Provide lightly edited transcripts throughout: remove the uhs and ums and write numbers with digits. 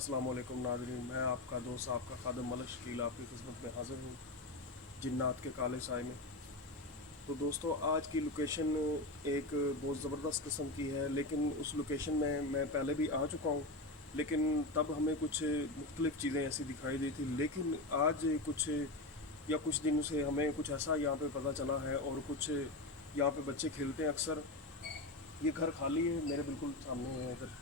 अस्सलाम वालेकुम नाज़रीन, मैं आपका दोस्त आपका खादम मलक शकील आपकी खिदमत में हाज़िर हूँ जिन्नात के काले साए में। तो दोस्तों, आज की लोकेशन एक बहुत ज़बरदस्त किस्म की है, लेकिन उस लोकेशन में मैं पहले भी आ चुका हूँ, लेकिन तब हमें कुछ मुख्तलिफ़ चीज़ें ऐसी दिखाई दी थी। लेकिन आज कुछ दिनों से हमें कुछ ऐसा यहाँ पे पता चला है, और कुछ यहाँ पे बच्चे खेलते हैं अक्सर। ये घर खाली है, मेरे बिल्कुल सामने है घर।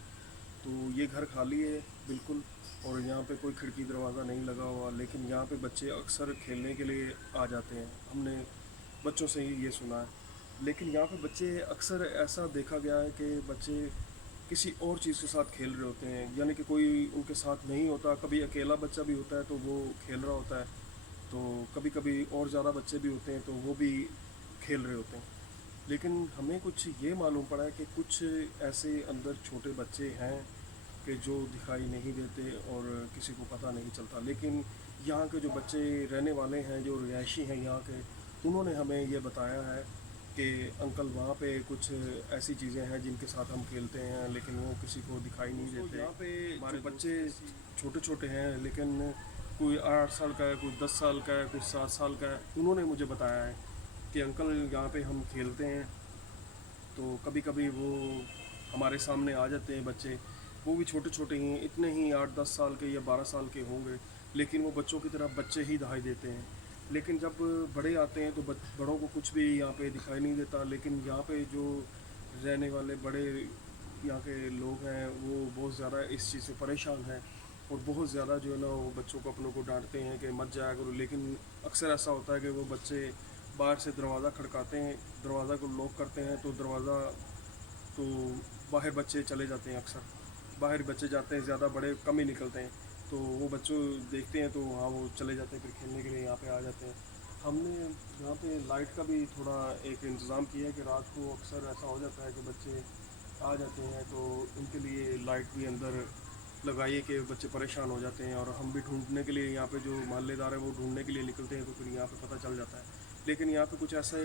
तो ये घर खाली है बिल्कुल, और यहाँ पे कोई खिड़की दरवाज़ा नहीं लगा हुआ, लेकिन यहाँ पे बच्चे अक्सर खेलने के लिए आ जाते हैं। हमने बच्चों से ही ये सुना है। लेकिन यहाँ पे बच्चे अक्सर ऐसा देखा गया है कि बच्चे किसी और चीज़ के साथ खेल रहे होते हैं, यानी कि कोई उनके साथ नहीं होता। कभी अकेला बच्चा भी होता है तो वो खेल रहा होता है, तो कभी कभी और ज़्यादा बच्चे भी होते हैं तो वो भी खेल रहे होते हैं। लेकिन हमें कुछ ये मालूम पड़ा है कि कुछ ऐसे अंदर छोटे बच्चे हैं कि जो दिखाई नहीं देते और किसी को पता नहीं चलता। लेकिन यहाँ के जो बच्चे रहने वाले हैं, जो रिहायशी हैं यहाँ के, उन्होंने हमें ये बताया है कि अंकल वहाँ पे कुछ ऐसी चीज़ें हैं जिनके साथ हम खेलते हैं, लेकिन वो किसी को दिखाई नहीं देते। यहाँ पे हमारे बच्चे छोटे छोटे हैं, लेकिन कोई 8 साल का है, कोई 10 साल का है, कोई 7 साल का है। उन्होंने मुझे बताया है कि अंकल यहाँ पे हम खेलते हैं, तो कभी कभी वो हमारे सामने आ जाते हैं बच्चे। वो भी छोटे छोटे ही हैं, इतने ही 8-10 साल के या 12 साल के होंगे, लेकिन वो बच्चों की तरह बच्चे ही दिखाई देते हैं। लेकिन जब बड़े आते हैं तो बड़ों को कुछ भी यहाँ पे दिखाई नहीं देता। लेकिन यहाँ पे जो रहने वाले बड़े यहाँ के लोग हैं, वो बहुत ज़्यादा इस चीज़ से परेशान हैं, और बहुत ज़्यादा जो है ना वो बच्चों को अपनों को डांटते हैं कि मत जाया करो। लेकिन अक्सर ऐसा होता है कि वो बच्चे बाहर से दरवाज़ा खड़काते हैं, दरवाज़ा को लॉक करते हैं, तो दरवाज़ा तो बाहर बच्चे चले जाते हैं। अक्सर बाहर बच्चे जाते हैं, ज़्यादा बड़े कम ही निकलते हैं। तो वो बच्चों देखते हैं तो हाँ वो चले जाते हैं, फिर खेलने के लिए यहाँ पे आ जाते हैं। हमने यहाँ पे लाइट का भी थोड़ा एक इंतज़ाम किया है कि रात को अक्सर ऐसा हो जाता है कि बच्चे आ जाते हैं, तो उनके लिए लाइट भी अंदर लगाइए कि बच्चे परेशान हो जाते हैं। और हम भी ढूंढने के लिए यहाँ पे जो मोहल्लेदार है वो ढूंढने के लिए निकलते हैं, तो फिर यहाँ पे पता चल जाता है। लेकिन यहाँ पे कुछ ऐसे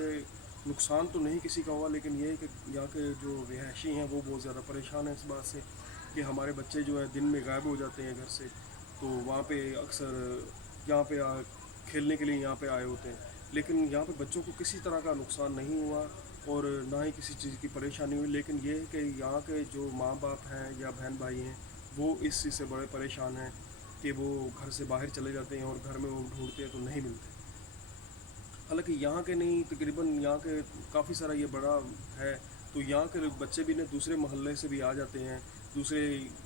नुकसान तो नहीं किसी का हुआ, लेकिन ये है कि यहाँ के जो रिहायशी हैं वो बहुत ज़्यादा परेशान हैं इस बात से कि हमारे बच्चे जो है दिन में गायब हो जाते हैं घर से। तो वहाँ पे अक्सर यहाँ पे खेलने के लिए यहाँ पे आए होते हैं, लेकिन यहाँ पे बच्चों को किसी तरह का नुकसान नहीं हुआ, और ना ही किसी चीज़ की परेशानी हुई। लेकिन ये है कि यहाँ के जो माँ बाप हैं या बहन भाई हैं, वो इस चीज़ से बड़े परेशान हैं कि वो घर से बाहर चले जाते हैं और घर में वो ढूंढते हैं तो नहीं मिलते। हालांकि यहाँ के नहीं, तकरीबन यहाँ के काफ़ी सारा ये बड़ा है, तो यहाँ के बच्चे भी ना दूसरे मोहल्ले से भी आ जाते हैं, दूसरे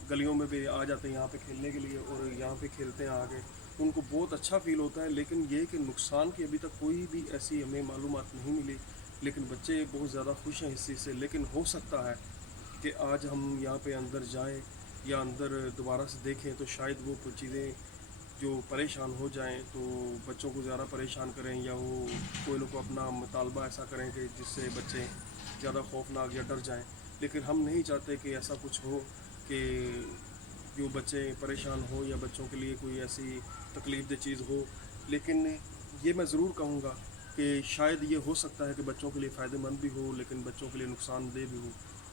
गलियों में भी आ जाते हैं यहाँ पे खेलने के लिए, और यहाँ पे खेलते हैं आगे। उनको बहुत अच्छा फील होता है। लेकिन ये कि नुकसान की अभी तक कोई भी ऐसी हमें मालूमात नहीं मिली। लेकिन बच्चे बहुत ज़्यादा खुश हैं इस चीज़ से। लेकिन हो सकता है कि आज हम यहाँ पे अंदर जाएं या अंदर दोबारा से देखें तो शायद वो कुछ चीज़ें जो परेशान हो जाएं, तो बच्चों को ज़्यादा परेशान करें, या वो कोई लोग अपना मुतालबा ऐसा करें कि जिससे बच्चे ज़्यादा खौफनाक या डर जाएं। लेकिन हम नहीं चाहते कि ऐसा कुछ हो कि जो बच्चे परेशान हो या बच्चों के लिए कोई ऐसी तकलीफ दह चीज़ हो। लेकिन ये मैं ज़रूर कहूँगा कि शायद ये हो सकता है कि बच्चों के लिए फ़ायदेमंद भी हो, लेकिन बच्चों के लिए नुकसानदेह भी हो।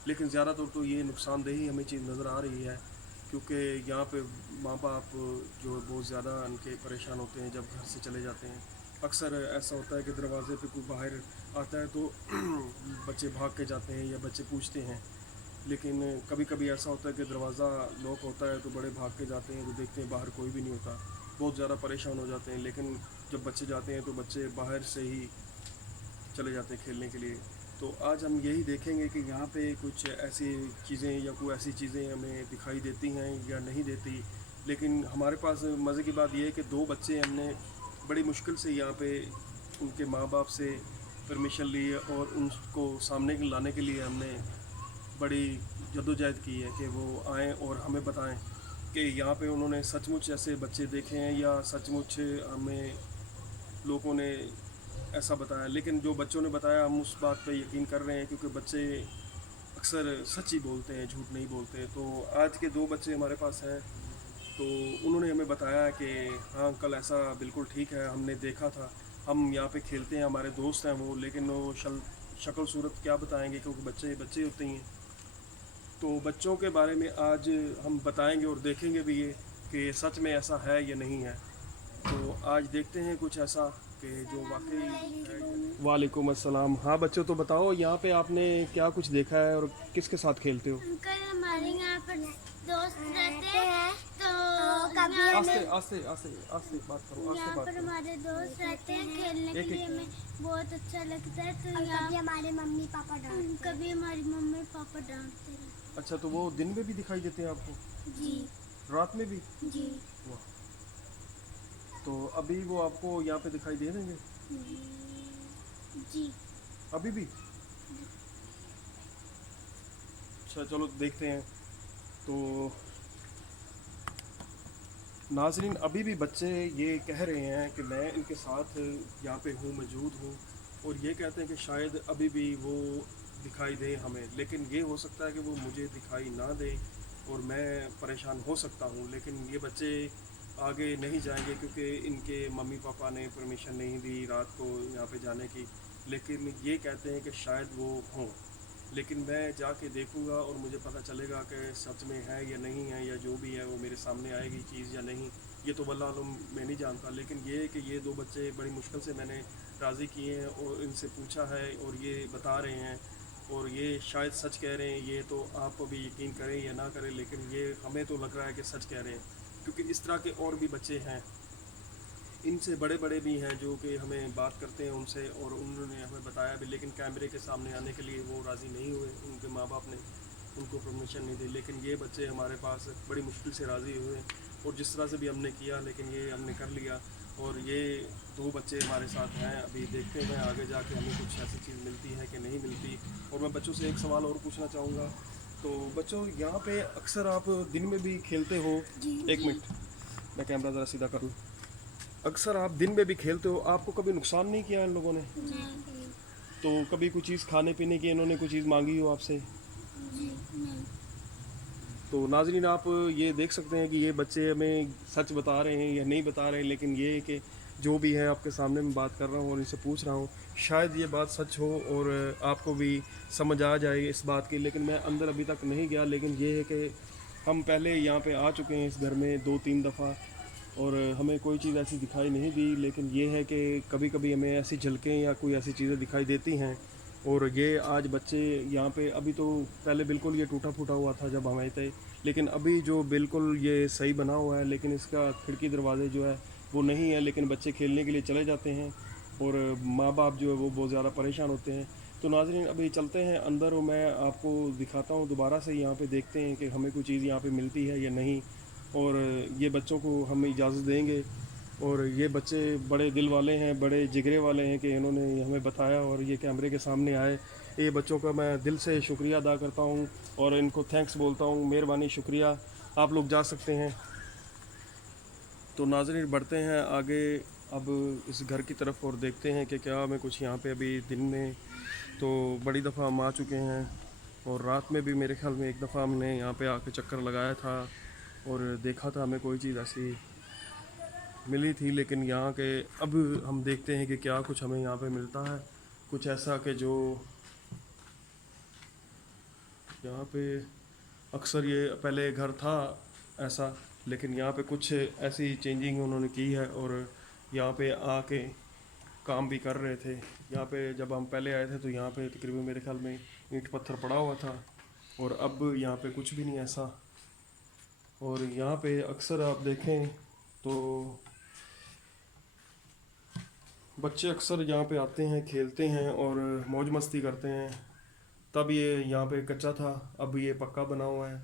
लेकिन ज़्यादातर तो ये नुकसानदेह ही हमें चीज़ नज़र आ रही है, क्योंकि यहाँ पे माँ बाप जो बहुत ज़्यादा उनके परेशान होते हैं जब घर से चले जाते हैं। अक्सर ऐसा होता है कि दरवाज़े पे कोई बाहर आता है तो बच्चे भाग के जाते हैं या बच्चे पूछते हैं। लेकिन कभी कभी ऐसा होता है कि दरवाज़ा लॉक होता है तो बड़े भाग के जाते हैं, तो देखते हैं बाहर कोई भी नहीं होता, बहुत ज़्यादा परेशान हो जाते हैं। लेकिन जब बच्चे जाते हैं तो बच्चे बाहर से ही चले जाते हैं खेलने के लिए। तो आज हम यही देखेंगे कि यहाँ पे कुछ ऐसी चीज़ें या कोई ऐसी चीज़ें हमें दिखाई देती हैं या नहीं देती। लेकिन हमारे पास मज़े की बात यह है कि दो बच्चे हमने बड़ी मुश्किल से यहाँ पे उनके माँ बाप से परमिशन ली है, और उनको सामने लाने के लिए हमने बड़ी जद्दोजहद की है कि वो आएँ और हमें बताएं कि यहाँ पे उन्होंने सचमुच ऐसे बच्चे देखे हैं या सचमुच हमें लोगों ने ऐसा बताया। लेकिन जो बच्चों ने बताया हम उस बात पे यकीन कर रहे हैं, क्योंकि बच्चे अक्सर सच ही बोलते हैं, झूठ नहीं बोलते। तो आज के दो बच्चे हमारे पास हैं, तो उन्होंने हमें बताया कि हाँ अंकल ऐसा बिल्कुल ठीक है, हमने देखा था, हम यहाँ पे खेलते हैं, हमारे दोस्त हैं वो। लेकिन वो शक्ल सूरत क्या बताएंगे, क्योंकि बच्चे बच्चे होते ही हैं। तो बच्चों के बारे में आज हम बताएंगे और देखेंगे भी ये कि सच में ऐसा है या नहीं है। तो आज देखते हैं कुछ ऐसा कि जो वाकई है। वालेकुम अस्सलाम। हाँ बच्चों, तो बताओ यहाँ पे आपने क्या कुछ देखा है और किसके साथ खेलते हो? अंकल हमारे यहाँ पर दोस्त रहते हैं तो कभी आस्ते हमें आस्ते आस्ते आस्ते बात करो, आस्ते यहाँ बात पर करो। हमारे दोस्त रहते हैं खेलने के एक लिए एक हमें बहुत अच्छा लगता है। तो और यहाँ कभी हमारे मम्मी पापा डांटते कभी हमारी मम्मी पापा डांटते रहते अच्छा, तो वो दिन में भी दिखाई देते हैं आपको? हैं। जी रात में भी? जी वाह। तो अभी वो आपको यहाँ पे दिखाई दे देंगे? जी अभी भी? अच्छा चलो देखते हैं। तो नाजरीन, अभी भी बच्चे ये कह रहे हैं कि मैं इनके साथ यहाँ पे हूँ, मौजूद हूँ, और ये कहते हैं कि शायद अभी भी वो दिखाई दे हमें, लेकिन ये हो सकता है कि वो मुझे दिखाई ना दे और मैं परेशान हो सकता हूँ। लेकिन ये बच्चे आगे नहीं जाएंगे क्योंकि इनके मम्मी पापा ने परमिशन नहीं दी रात को यहाँ पे जाने की। लेकिन ये कहते हैं कि शायद वो हों, लेकिन मैं जाके देखूंगा और मुझे पता चलेगा कि सच में है या नहीं है, या जो भी है वो मेरे सामने आएगी चीज़ या नहीं। ये तो वल्लाह आलम मैं नहीं जानता। लेकिन ये है कि ये दो बच्चे बड़ी मुश्किल से मैंने राज़ी किए हैं और इनसे पूछा है और ये बता रहे हैं और ये शायद सच कह रहे हैं। ये तो आप अभी यकीन करें या ना करें, लेकिन ये हमें तो लग रहा है कि सच कह रहे हैं, क्योंकि इस तरह के और भी बच्चे हैं, इनसे बड़े बड़े भी हैं जो कि हमें बात करते हैं उनसे, और उन्होंने हमें बताया भी, लेकिन कैमरे के सामने आने के लिए वो राज़ी नहीं हुए, उनके माँ बाप ने उनको परमिशन नहीं दी। लेकिन ये बच्चे हमारे पास बड़ी मुश्किल से राज़ी हुए और जिस तरह से भी हमने किया, लेकिन ये हमने कर लिया। और ये दो बच्चे हमारे साथ हैं। अभी देखते हैं आगे जाके हमें कुछ ऐसी चीज़ मिलती है कि नहीं मिलती। और मैं बच्चों से एक सवाल और पूछना चाहूँगा। तो बच्चों, यहाँ पे अक्सर आप दिन में भी खेलते हो? एक मिनट, मैं कैमरा ज़रा सीधा कर लूँ। अक्सर आप दिन में भी खेलते हो, आपको कभी नुकसान नहीं किया इन लोगों ने? नहीं तो कभी कोई चीज़ खाने पीने की इन्होंने कोई चीज़ मांगी हो आपसे? जी नहीं तो नाजरीन, आप ये देख सकते हैं कि ये बच्चे हमें सच बता रहे हैं या नहीं बता रहे हैं, लेकिन ये है कि जो भी है आपके सामने मैं बात कर रहा हूँ और इनसे पूछ रहा हूँ, शायद ये बात सच हो और आपको भी समझ आ जाए इस बात की। लेकिन मैं अंदर अभी तक नहीं गया, लेकिन ये है कि हम पहले यहाँ पे आ चुके हैं इस घर में 2-3 दफ़ा और हमें कोई चीज़ ऐसी दिखाई नहीं दी। लेकिन ये है कि कभी कभी हमें ऐसी झलकें या कोई ऐसी चीज़ें दिखाई देती हैं। और ये आज बच्चे यहाँ पे, अभी तो पहले बिल्कुल ये टूटा फूटा हुआ था जब हम आए थे, लेकिन अभी जो बिल्कुल ये सही बना हुआ है, लेकिन इसका खिड़की दरवाजे जो है वो नहीं है। लेकिन बच्चे खेलने के लिए चले जाते हैं और माँ बाप जो है वो बहुत ज़्यादा परेशान होते हैं। तो नाज़रीन, अभी चलते हैं अंदर और मैं आपको दिखाता हूँ दोबारा से। यहाँ पे देखते हैं कि हमें कोई चीज़ यहाँ पे मिलती है या नहीं, और ये बच्चों को हम इजाज़त देंगे। और ये बच्चे बड़े दिल वाले हैं, बड़े जिगरे वाले हैं कि इन्होंने हमें बताया और ये कैमरे के सामने आए। ये बच्चों का मैं दिल से शुक्रिया अदा करता हूँ और इनको थैंक्स बोलता हूँ, मेहरबानी, शुक्रिया। आप लोग जा सकते हैं। तो नाज़रीन, बढ़ते हैं आगे अब इस घर की तरफ और देखते हैं कि क्या हमें कुछ यहाँ पे अभी दिन में, तो बड़ी दफ़ा हम आ चुके हैं और रात में भी मेरे ख्याल में एक दफ़ा हमने यहाँ पे आके चक्कर लगाया था और देखा था, हमें कोई चीज़ ऐसी मिली थी। लेकिन यहाँ के अब हम देखते हैं कि क्या कुछ हमें यहाँ पे मिलता है, कुछ ऐसा कि जो यहाँ पे अक्सर ये पहले घर था ऐसा, लेकिन यहाँ पे कुछ ऐसी चेंजिंग उन्होंने की है और यहाँ पे आके काम भी कर रहे थे। यहाँ पे जब हम पहले आए थे तो यहाँ पे तकरीबन मेरे ख्याल में ईंट पत्थर पड़ा हुआ था और अब यहाँ पे कुछ भी नहीं ऐसा। और यहाँ पे अक्सर आप देखें तो बच्चे अक्सर यहाँ पे आते हैं, खेलते हैं और मौज मस्ती करते हैं। तब ये यहाँ पे कच्चा था, अब ये पक्का बना हुआ है।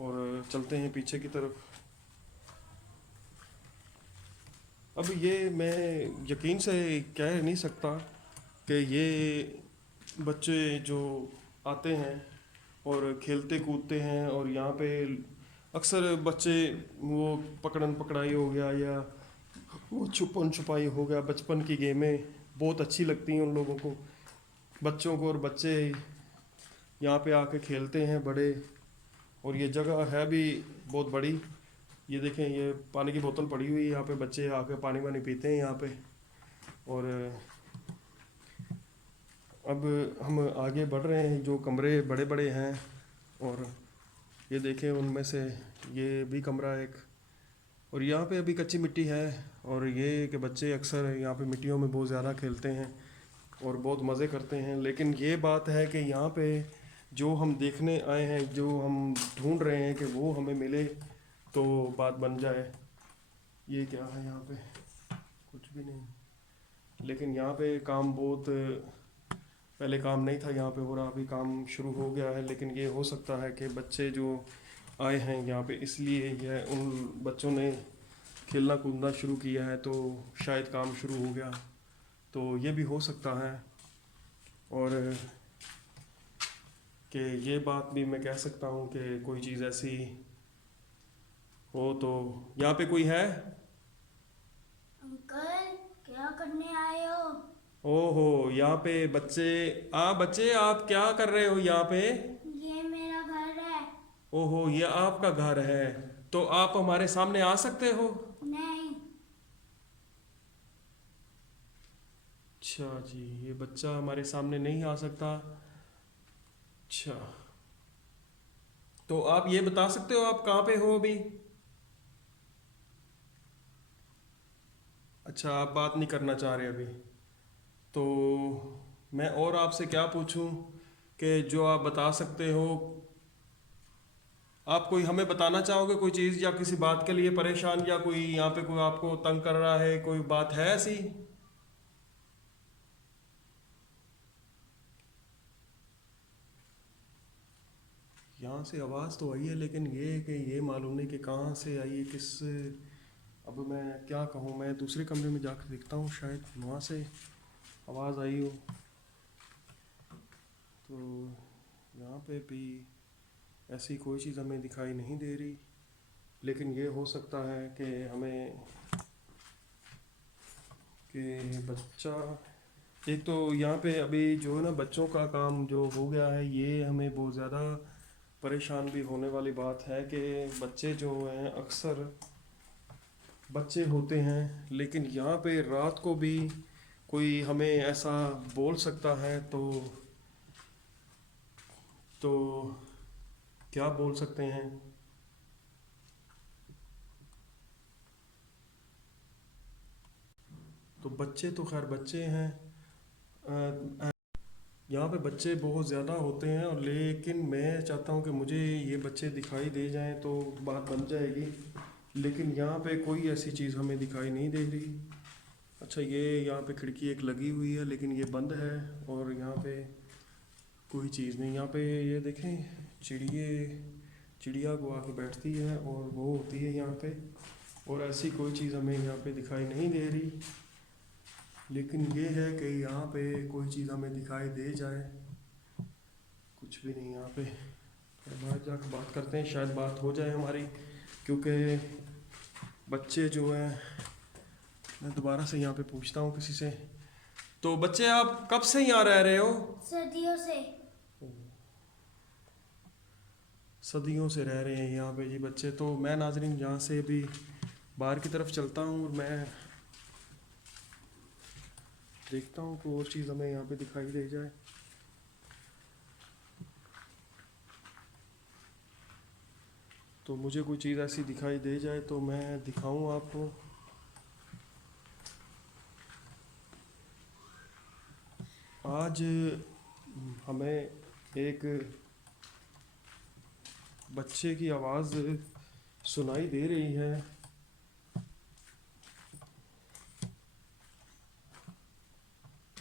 और चलते हैं पीछे की तरफ। अब ये मैं यकीन से कह नहीं सकता कि ये बच्चे जो आते हैं और खेलते कूदते हैं, और यहाँ पे अक्सर बच्चे वो पकड़न पकड़ाई हो गया या वो छुपन छुपाई हो गया, बचपन की गेमें बहुत अच्छी लगती हैं उन लोगों को, बच्चों को। और बच्चे यहाँ पे आके खेलते हैं बड़े, और ये जगह है भी बहुत बड़ी। ये देखें, ये पानी की बोतल पड़ी हुई है यहाँ पे, बच्चे आके पानी वानी पीते हैं यहाँ पे। और अब हम आगे बढ़ रहे हैं, जो कमरे बड़े बड़े हैं और ये देखें उनमें से ये भी कमरा एक, और यहाँ पे अभी कच्ची मिट्टी है। और ये कि बच्चे अक्सर यहाँ पे मिट्टियों में बहुत ज़्यादा खेलते हैं और बहुत मज़े करते हैं। लेकिन ये बात है कि यहाँ पे जो हम देखने आए हैं, जो हम ढूंढ रहे हैं कि वो हमें मिले तो बात बन जाए। ये क्या है यहाँ पे? कुछ भी नहीं। लेकिन यहाँ पे काम बहुत, पहले काम नहीं था यहाँ पे हो रहा, अभी काम शुरू हो गया है। लेकिन ये हो सकता है कि बच्चे जो आए हैं यहाँ पे इसलिए यह उन बच्चों ने खेलना कूदना शुरू किया है, तो शायद काम शुरू हो गया, तो ये भी हो सकता है। और कि ये बात भी मैं कह सकता हूँ कि कोई चीज़ ऐसी हो तो यहाँ पे कोई है। अंकल क्या करने आए हो? ओहो, यहाँ पे बच्चे, बच्चे आप क्या कर रहे हो यहाँ पे? ये मेरा घर है। ओहो, ये आपका घर है, तो आप हमारे सामने आ सकते हो? नहीं। अच्छा जी, ये बच्चा हमारे सामने नहीं आ सकता। अच्छा, तो आप ये बता सकते हो आप कहाँ पे हो अभी? अच्छा, आप बात नहीं करना चाह रहे अभी, तो मैं और आपसे क्या पूछूं कि जो आप बता सकते हो। आप कोई हमें बताना चाहोगे कोई चीज़, या किसी बात के लिए परेशान, या कोई यहाँ पे कोई आपको तंग कर रहा है, कोई बात है ऐसी? यहाँ से आवाज़ तो आई है, लेकिन ये है कि ये मालूम नहीं कि कहाँ से आई है, किस, अब मैं क्या कहूँ। मैं दूसरे कमरे में जाकर देखता हूँ, शायद वहाँ से आवाज़ आई हो। तो यहाँ पे भी ऐसी कोई चीज़ हमें दिखाई नहीं दे रही, लेकिन ये हो सकता है कि हमें, कि बच्चा, एक तो यहाँ पे अभी जो है ना बच्चों का काम जो हो गया है, ये हमें बहुत ज़्यादा परेशान भी होने वाली बात है कि बच्चे जो हैं अक्सर बच्चे होते हैं, लेकिन यहाँ पे रात को भी कोई हमें ऐसा बोल सकता है, तो क्या बोल सकते हैं? तो बच्चे तो खैर बच्चे हैं, यहाँ पे बच्चे बहुत ज़्यादा होते हैं, और लेकिन मैं चाहता हूँ कि मुझे ये बच्चे दिखाई दे जाएं तो बात बन जाएगी। लेकिन यहाँ पे कोई ऐसी चीज़ हमें दिखाई नहीं दे रही। अच्छा, ये यहाँ पे खिड़की एक लगी हुई है, लेकिन ये बंद है, और यहाँ पे कोई चीज़ नहीं। यहाँ पे ये देखें, चिड़िया को आके बैठती है और वो होती है यहाँ पे, और ऐसी कोई चीज़ हमें यहाँ पे दिखाई नहीं दे रही। लेकिन ये है कि यहाँ पे कोई चीज़ हमें दिखाई दे जाए, कुछ भी नहीं यहाँ पे। तो बाहर जाकर बात करते हैं, शायद बात हो जाए हमारी, क्योंकि बच्चे जो हैं, मैं दोबारा से यहाँ पे पूछता हूँ किसी से। तो बच्चे आप कब से यहाँ रह रहे हो? सदियों से। सदियों से रह रहे हैं यहाँ पे जी बच्चे। तो मैं नाजरीन यहाँ से अभी बाहर की तरफ चलता हूँ, और मैं देखता हूँ कोई और चीज़ हमें यहाँ पे दिखाई दे जाए। तो मुझे कोई चीज़ ऐसी दिखाई दे जाए तो मैं दिखाऊँ आपको। आज हमें एक बच्चे की आवाज़ सुनाई दे रही है।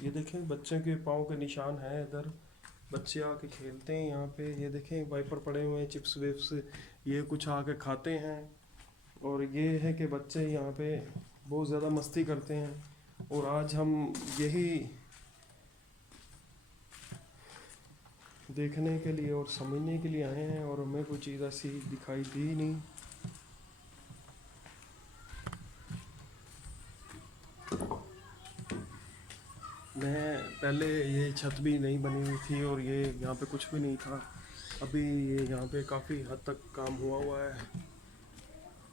ये देखें, बच्चे के पाँव के निशान हैं इधर, बच्चे आके खेलते हैं यहाँ पे। ये देखें, वाइपर पड़े हुए हैं, चिप्स विप्स ये कुछ आके खाते हैं। और ये है कि बच्चे यहाँ पे बहुत ज़्यादा मस्ती करते हैं, और आज हम यही देखने के लिए और समझने के लिए आए हैं, और हमें कोई चीज़ ऐसी दिखाई दी नहीं। मैं पहले, ये छत भी नहीं बनी हुई थी, और ये यहाँ पे कुछ भी नहीं था। अभी ये यहाँ पे काफ़ी हद तक काम हुआ है,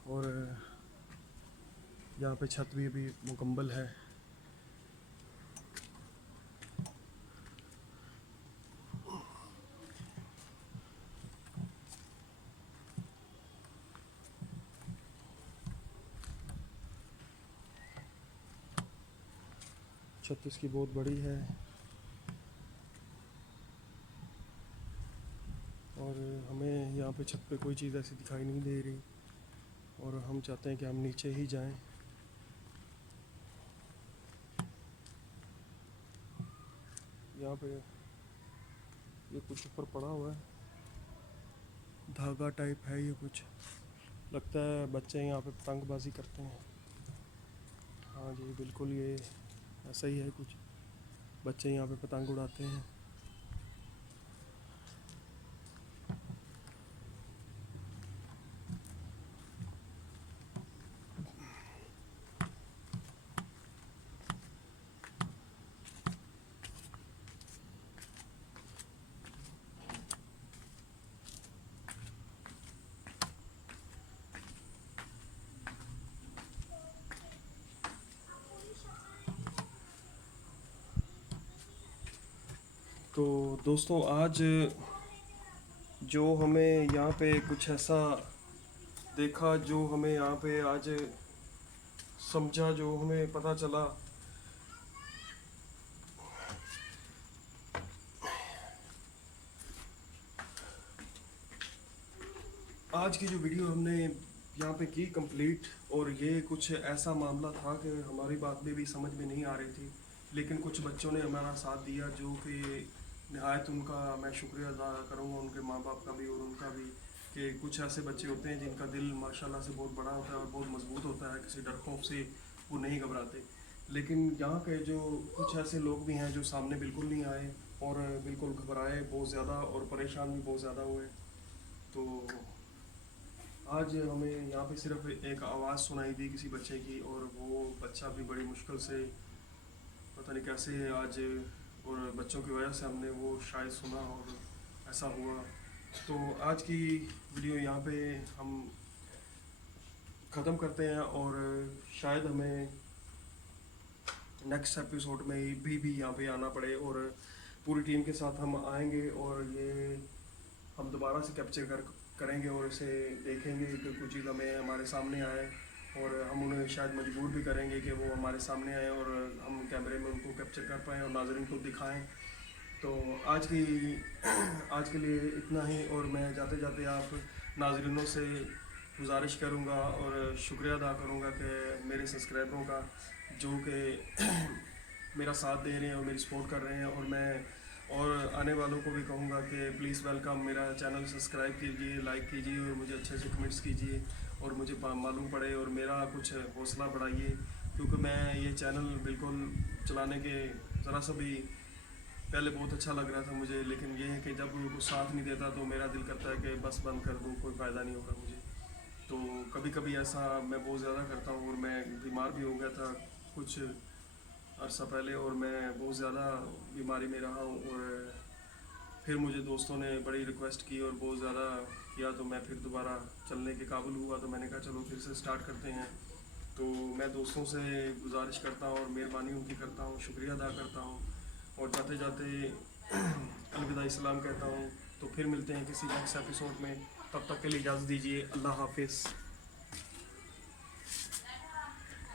और यहाँ पे छत भी अभी मुकम्मल है। छत इसकी बहुत बड़ी है और हमें यहाँ पे छत पे कोई चीज़ ऐसी दिखाई नहीं दे रही और हम चाहते हैं कि हम नीचे ही जाएं। यहाँ पे ये कुछ ऊपर पड़ा हुआ है, धागा टाइप है ये कुछ, लगता है बच्चे यहाँ पे पतंगबाजी करते हैं। हाँ जी बिल्कुल, ये ऐसा ही है कुछ, बच्चे यहाँ पे पतंग उड़ाते हैं। तो दोस्तों आज जो हमें यहाँ पे कुछ ऐसा देखा, जो हमें यहाँ पे आज समझा, जो हमें पता चला, आज की जो वीडियो हमने यहाँ पे की कंप्लीट, और ये कुछ ऐसा मामला था कि हमारी बात में भी समझ में नहीं आ रही थी, लेकिन कुछ बच्चों ने हमारा साथ दिया, जो कि निहायत उनका मैं शुक्रिया अदा करूँगा, उनके माँ बाप का भी और उनका भी, कि कुछ ऐसे बच्चे होते हैं जिनका दिल माशाल्लाह से बहुत बड़ा होता है और बहुत मजबूत होता है, किसी डर खौफ से वो नहीं घबराते। लेकिन यहाँ के जो कुछ ऐसे लोग भी हैं जो सामने बिल्कुल नहीं आए और बिल्कुल घबराए बहुत ज़्यादा और परेशान भी बहुत ज़्यादा हुए। तो आज हमें यहाँ पे सिर्फ एक आवाज़ सुनाई दी किसी बच्चे की, और वो बच्चा भी बड़ी मुश्किल से, पता नहीं कैसे आज, और बच्चों की वजह से हमने वो शायद सुना और ऐसा हुआ। तो आज की वीडियो यहाँ पे हम ख़त्म करते हैं, और शायद हमें नेक्स्ट एपिसोड में भी यहाँ पे आना पड़े, और पूरी टीम के साथ हम आएंगे और ये हम दोबारा से कैप्चर करेंगे और इसे देखेंगे कि कुछ चीज़ हमें हमारे सामने आए, और हम उन्हें शायद मजबूर भी करेंगे कि वो हमारे सामने आए और हम कैमरे में उनको कैप्चर कर पाएँ और नाज़रीन को दिखाएं। तो आज के लिए इतना ही, और मैं जाते जाते आप नाज़रीनों से गुजारिश करूंगा और शुक्रिया अदा करूंगा कि मेरे सब्सक्राइबरों का, जो कि मेरा साथ दे रहे हैं और मेरी सपोर्ट कर रहे हैं, और मैं और आने वालों को भी कहूँगा कि प्लीज़ वेलकम, मेरा चैनल सब्सक्राइब कीजिए, लाइक कीजिए और मुझे अच्छे से कमेंट्स कीजिए, और मुझे मालूम पड़े और मेरा कुछ हौसला बढ़ाइए, क्योंकि मैं ये चैनल बिल्कुल चलाने के ज़रा सा भी पहले बहुत अच्छा लग रहा था मुझे, लेकिन ये है कि जब वो साथ नहीं देता तो मेरा दिल करता है कि बस बंद कर दूँ, कोई फ़ायदा नहीं होगा मुझे। तो कभी कभी ऐसा मैं बहुत ज़्यादा करता हूँ, और मैं बीमार भी हो गया था कुछ अर्सा पहले, और मैं बहुत ज़्यादा बीमारी में रहा हूँ, और फिर मुझे दोस्तों ने बड़ी रिक्वेस्ट की और बहुत ज़्यादा किया, तो मैं फिर दोबारा चलने के काबिल हुआ, तो मैंने कहा चलो फिर से स्टार्ट करते हैं। तो मैं दोस्तों से गुजारिश करता हूँ और मेहरबानी उनकी करता हूँ, शुक्रिया अदा करता हूँ, और जाते जाते अलविदा इस्लाम कहता हूँ। तो फिर मिलते हैं किसी नेक्स्ट एपिसोड में, तब तक के लिए इजाज़त दीजिए, अल्लाह हाफिज़।